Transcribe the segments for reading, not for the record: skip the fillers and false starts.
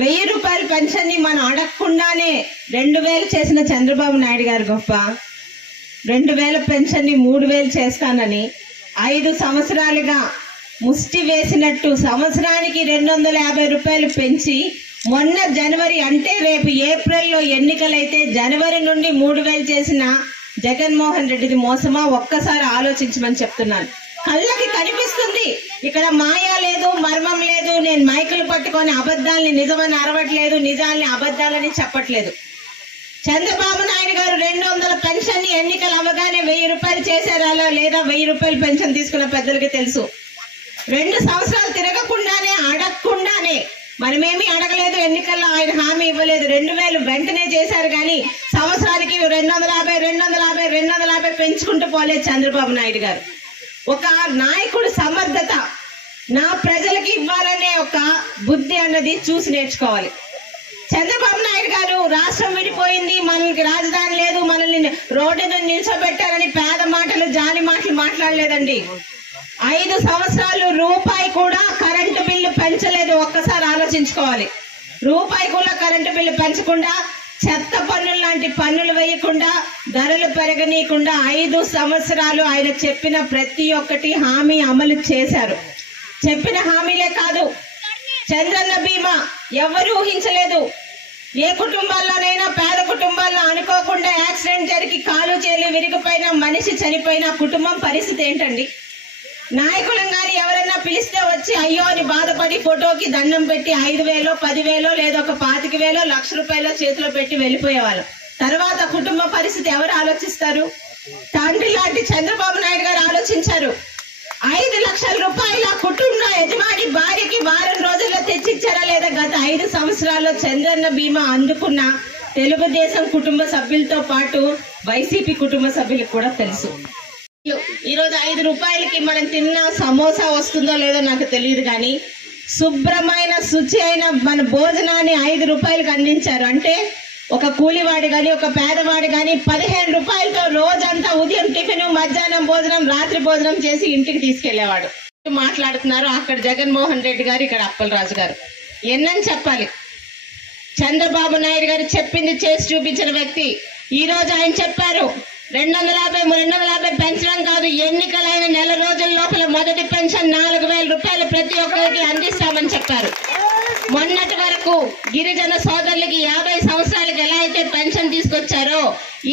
1000 రూపాయల పెన్షన్ ని మనం అడగకుండానే 2000 చేసిన చంద్రబాబు నాయుడు గారు గొప్ప. 2000 పెన్షన్ ని 3000 చేస్తానని 5 సంవత్సరాలుగా ముష్టి వేసినట్టు సంవత్సరానికి 250 రూపాయలు పెంచి మొన్న జనవరి అంటే రేపు ఏప్రిల్లో ఎన్నికలైతే జనవరి నుండి 3000 చేసిన జగన్మోహన్ రెడ్డిది మోసమా? ఒక్కసారి ఆలోచించమని చెప్తున్నాను. కళ్ళకి కనిపిస్తుంది, ఇక్కడ మాయా లేదు, మర్మం లేదు. నేను మైకులు పట్టుకొని అబద్ధాలని నిజమని అరవట్లేదు, నిజాల్ని అబద్ధాలని చెప్పట్లేదు. చంద్రబాబు నాయుడు గారు 200 పెన్షన్ ని ఎన్నికలు అవగానే 1000 రూపాయలు చేశారా లేదా? 1000 రూపాయలు పెన్షన్ తీసుకున్న పెద్దలకి తెలుసు. 2 సంవత్సరాలు తిరగకుండానే అడగకుండానే, మనమేమీ అడగలేదు, ఎన్నికల్లో ఆయన హామీ ఇవ్వలేదు, 2000 వెంటనే చేశారు. కానీ సంవత్సరానికి 250 పెంచుకుంటూ పోలేదు చంద్రబాబు నాయుడు గారు. ఒక నాయకుడు సమర్థత, నా ప్రజలకి ఇవ్వాలనే ఒక బుద్ధి అన్నది చూసి నేర్చుకోవాలి. చంద్రబాబు నాయుడు గారు రాష్ట్రం విడిపోయింది, మనకి రాజధాని లేదు, మనల్ని రోడ్డును నిల్చోబెట్టారని పేద మాటలు, జాలి మాటలు మాట్లాడలేదండి. 5 సంవత్సరాలు రూపాయి కూడా కరెంటు బిల్లు పెంచలేదు. ఒక్కసారి ఆలోచించుకోవాలి. రూపాయి కూడా కరెంటు బిల్లు పెంచకుండా, చెత్త పన్నులు లాంటి పన్నులు వేయకుండా, ధరలు పెరగనీయకుండా 5 సంవత్సరాలు ఆయన చెప్పిన ప్రతి ఒక్కటి హామీ అమలు చేశారు. చెప్పిన హామీలే కాదు, చంద్రన్న బీమా ఎవరు ఊహించలేదు. ఏ కుటుంబాల్లోనైనా, పేద కుటుంబాల్లో అనుకోకుండా యాక్సిడెంట్ జరిగి కాలు చేలి విరిగిపోయిన మనిషి చనిపోయిన కుటుంబం పరిస్థితి ఏంటండి? నాయకులం గాని ఎవరైనా పిలిస్తే వచ్చి అయ్యో అని బాధపడి ఫోటోకి దండం పెట్టి 5,000, 10,000 లేదా ఒక 25,000, 1,00,000 రూపాయలు చేతిలో పెట్టి వెళ్ళిపోయేవాళ్ళం. తర్వాత కుటుంబ పరిస్థితి ఎవరు ఆలోచిస్తారు? తండ్రి లాంటి చంద్రబాబు నాయుడు గారు ఆలోచించారు. 5 లక్షల రూపాయల కుటుంబ యజమాని భార్యకి వారం రోజుల్లో తెచ్చిచ్చారా లేదా? గత 5 సంవత్సరాల్లో చంద్రన్న బీమా అందుకున్న తెలుగుదేశం కుటుంబ సభ్యులతో పాటు వైసీపీ కుటుంబ సభ్యులకు కూడా తెలుసు. ఈరోజు 5 రూపాయలకి మనం తిన్న సమోసా వస్తుందో లేదో నాకు తెలియదు, కానీ శుభ్రమైన శుచి అయిన మన భోజనాన్ని 5 రూపాయలకు అందించారు. అంటే ఒక కూలివాడు గాని, ఒక పేదవాడు గాని 15 రూపాయలతో రోజంతా ఉదయం టిఫిన్, మధ్యాహ్నం భోజనం, రాత్రి భోజనం చేసి ఇంటికి తీసుకెళ్లేవాడు. మాట్లాడుతున్నారు అక్కడ జగన్మోహన్ రెడ్డి గారు, ఇక్కడ అప్పలరాజు గారు. ఎన్నని చెప్పాలి? చంద్రబాబు నాయుడు గారు చెప్పింది చేసి చూపించిన వ్యక్తి. ఈ రోజు ఆయన చెప్పారు 250 పెంచడం కాదు, ఎన్నికలైన నెల రోజుల లోపల మొదటి పెన్షన్ 4,000 రూపాయలు ప్రతి ఒక్కరికి అందిస్తామని చెప్పారు. మొన్నటి వరకు గిరిజన సోదరులకి 50 సంవత్సరాలకి ఎలా అయితే పెన్షన్ తీసుకొచ్చారో,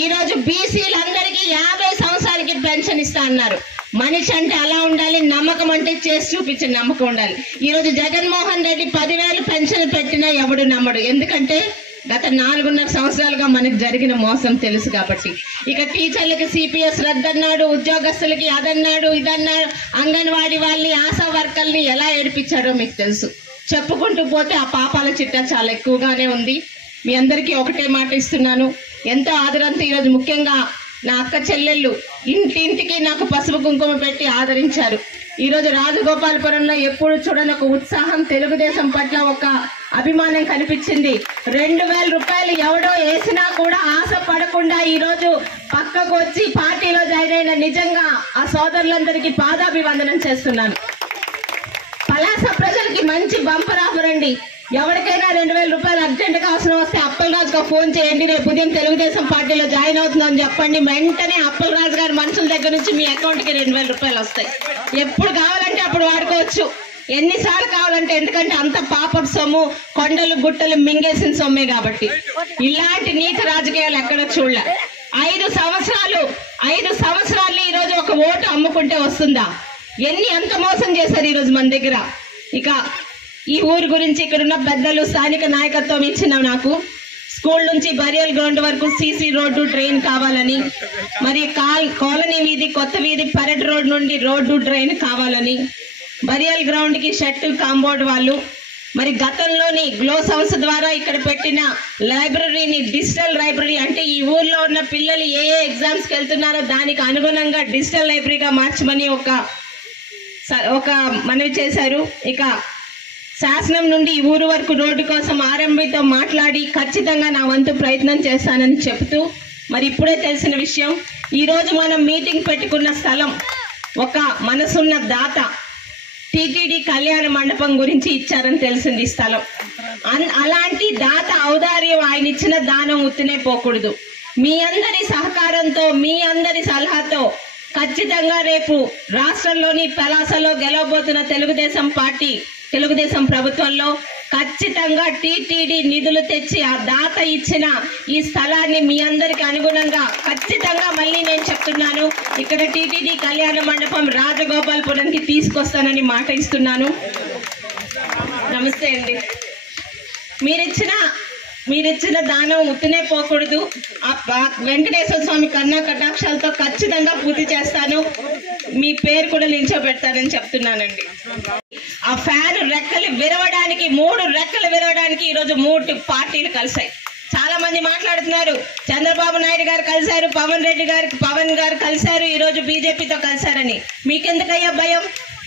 ఈ రోజు బీసీలందరికీ 50 సంవత్సరాలకి పెన్షన్ ఇస్తా అన్నారు. మనిషి అంటే అలా ఉండాలి, నమ్మకం అంటే చేసి చూపించిన నమ్మకం ఉండాలి. ఈ రోజు జగన్మోహన్ రెడ్డి 10,000 పెన్షన్ పెట్టినా ఎవడు నమ్మడు. ఎందుకంటే గత 4.5 సంవత్సరాలుగా మనకు జరిగిన మోసం తెలుసు కాబట్టి. ఇక టీచర్లకి సిపిఎస్ రద్దన్నాడు, ఉద్యోగస్తులకి అదన్నాడు, ఇదన్నాడు, అంగన్వాడీ వాళ్ళని, ఆశా వర్కర్ని ఎలా ఏడిపించారో మీకు తెలుసు. చెప్పుకుంటూ పోతే ఆ పాపాల చిట్టా చాలా ఎక్కువగానే ఉంది. మీ అందరికీ ఒకటే మాట ఇస్తున్నాను, ఎంతో ఆదరంతో ఈరోజు ముఖ్యంగా నా అక్క చెల్లెళ్ళు ఇంటింటికి నాకు పసుపు కుంకుమ పెట్టి ఆదరించారు. ఈ రోజు రాజగోపాలపురంలో ఎప్పుడు చూడని ఒక ఉత్సాహం, తెలుగుదేశం పట్ల ఒక అభిమానం కనిపించింది. 2,000 రూపాయలు ఎవడో వేసినా కూడా ఆశ పడకుండా ఈ రోజు పక్కకు వచ్చి పార్టీలో జాయిన్ అయిన నిజంగా ఆ సోదరులందరికీ పాదాభివందనం చేస్తున్నాను. పలాస ప్రజలకి మంచి బంపర్ ఆఫర్ అండి. ఎవరికైనా 2,000 రూపాయలు అర్జెంట్ గా అవసరం వస్తే అప్పలరాజుగా ఫోన్ చేయండి, రేపు ఉదయం తెలుగుదేశం పార్టీలో జాయిన్ అవుతుందని చెప్పండి. వెంటనే అప్పలరాజు గారి మనుషుల దగ్గర నుంచి మీ అకౌంట్ కి 2,000 రూపాయలు వస్తాయి. ఎప్పుడు కావాలంటే అప్పుడు వాడుకోవచ్చు, ఎన్నిసార్లు కావాలంటే. ఎందుకంటే అంత పాపపు సొమ్ము, కొండలు గుట్టలు మింగేసిన సొమ్మే కాబట్టి. ఇలాంటి నీతి రాజకీయాలు ఎక్కడ చూడలే. 5 సంవత్సరాలు ఈ రోజు ఒక ఓటు అమ్ముకుంటే వస్తుందా? ఎంత మోసం చేశారు ఈ రోజు మన దగ్గర. ఇక ఈ ఊరు గురించి ఇక్కడున్న పెద్దలు, స్థానిక నాయకత్వం ఇచ్చిన నాకు స్కూల్ నుంచి బరియల్ గ్రౌండ్ వరకు సీసీ రోడ్డు, డ్రైన్ కావాలని, మరి కాలనీ వీధి, కొత్త వీధి, పరెడ్ రోడ్ నుండి రోడ్డు, డ్రైన్ కావాలని, బరియల్ గ్రౌండ్ కి షెడ్, కాంపౌండ్ వాళ్ళు, మరి గతంలోని గ్లో సంస్థ ద్వారా ఇక్కడ పెట్టిన లైబ్రరీని డిజిటల్ లైబ్రరీ, అంటే ఈ ఊర్లో ఉన్న పిల్లలు ఏ ఎగ్జామ్స్ కి వెళ్తున్నారో దానికి అనుగుణంగా డిజిటల్ లైబ్రరీగా మార్చమని ఒక మనవి చేశారు. ఇక శాసనం నుండి ఈ ఊరు వరకు రోడ్డు కోసం ఆర్ఎంబీతో మాట్లాడి ఖచ్చితంగా నా వంతు ప్రయత్నం చేస్తానని చెబుతూ, మరి ఇప్పుడే తెలిసిన విషయం, ఈ రోజు మనం మీటింగ్ పెట్టుకున్న స్థలం ఒక మనసున్న దాత టీటీడీ కళ్యాణ మండపం గురించి ఇచ్చారని తెలిసింది. ఈ స్థలం అలాంటి దాత ఔదార్యం ఆయన ఇచ్చిన దానం ఉత్తినే పోకూడదు. మీ అందరి సహకారంతో, మీ అందరి సలహాతో ఖచ్చితంగా రేపు రాష్ట్రంలోని పలాసలో గెలవబోతున్న తెలుగుదేశం ప్రభుత్వంలో ఖచ్చితంగా టీటీడీ నిధులు తెచ్చి ఆ దాత ఇచ్చిన ఈ స్థలాన్ని మీ అందరికి అనుగుణంగా ఖచ్చితంగా మళ్ళీ నేను చెప్తున్నాను, ఇక్కడ టీటీడీ కళ్యాణ మండపం రాజగోపాల్పురంకి తీసుకొస్తానని మాట ఇస్తున్నాను. నమస్తే అండి. మీరిచ్చిన దానం ఉత్తినే పోకూడదు. వెంకటేశ్వర స్వామి కన్నా కటాక్షాలతో ఖచ్చితంగా పూర్తి చేస్తాను. మీ పేరు కూడా నిల్చోబెడతానని చెప్తున్నానండి. ఆ ఫ్యాన్ రెక్కలు విరవడానికి 3 రెక్కలు విరవడానికి ఈరోజు 3 పార్టీలు కలిసాయి. చాలా మంది మాట్లాడుతున్నారు, చంద్రబాబు నాయుడు గారు కలిశారు, పవన్ గారు కలిశారు, ఈరోజు బీజేపీతో కలిశారని. మీకెందుకయ్యా భయం?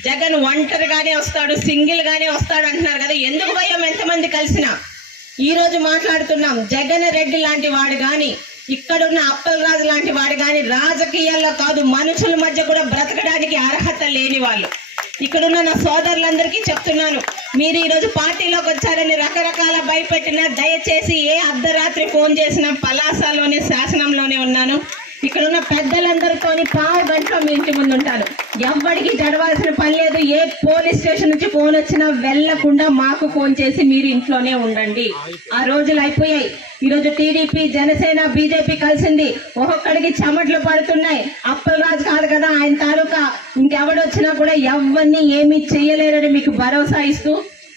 జగన్ ఒంటరిగానే వస్తాడు, సింగిల్ గానే వస్తాడు అంటున్నారు కదా, ఎందుకు భయం? ఎంతమంది కలిసినా ఈ రోజు మాట్లాడుతున్నాం. జగన్ రెడ్డి లాంటి వాడు గాని, ఇక్కడున్న అప్పలరాజు లాంటి వాడు గాని రాజకీయాల్లో కాదు, మనుషుల మధ్య కూడా బ్రతకడానికి అర్హత లేని వాళ్ళు. ఇక్కడున్న నా సోదరులందరికీ చెప్తున్నాను, మీరు ఈ రోజు పార్టీలోకి వచ్చారని రకరకాల భయపెట్టినా దయచేసి ఏ అర్ధరాత్రి ఫోన్ చేసినా పలాసలోనే శాసనంలోనే ఉన్నాను. ఇక్కడున్న పెద్దలందరితోని 1/2 గంటలో మీ ఇంటి ముందు ఉంటాను. ఎవ్వడికి జడవాల్సిన పని లేదు. ఏ పోలీస్ స్టేషన్ నుంచి ఫోన్ వచ్చినా వెళ్లకుండా మాకు ఫోన్ చేసి మీరు ఇంట్లోనే ఉండండి. ఆ రోజులు అయిపోయాయి. ఈరోజు టీడీపీ, జనసేన, బీజేపీ కలిసింది. ఒక్కొక్కడికి చెమట్లు పడుతున్నాయి. అప్పలరాజు కాదు కదా ఆయన తాలూకా, ఇంకెవడొచ్చినా కూడా ఎవరిని ఏమీ చెయ్యలేరని మీకు భరోసా ఇస్తూ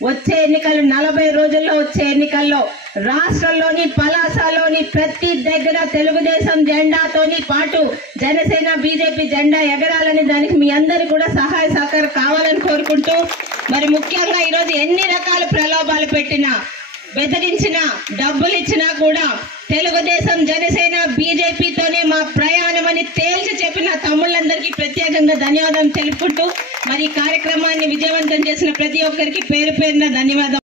వచ్చే ఎన్నికలు 40 రోజుల్లో వచ్చే ఎన్నికల్లో రాష్ట్రంలోని పలాసలోని ప్రతి దగ్గర తెలుగుదేశం జెండాతోని పాటు జనసేన, బీజేపీ జెండా ఎగరాలని, దానికి మీ అందరు కూడా సహాయ సహకారం కావాలని కోరుకుంటూ, మరి ముఖ్యంగా ఈరోజు ఎన్ని రకాల ప్రలోభాలు పెట్టినా, బెదిరించినా, డబ్బులు ఇచ్చినా కూడా తెలుగుదేశం, జనసేన, బీజేపీతోనే మా ప్రయాణం అని తేల్చి చెప్పిన తమ్ముళ్ళందరికీ ప్రత్యేకంగా ధన్యవాదాలు తెలుపుకుంటూ, మరి ఈ కార్యక్రమాన్ని విజయవంతం చేసిన ప్రతి ఒక్కరికి పేరు పేరున ధన్యవాదాలు.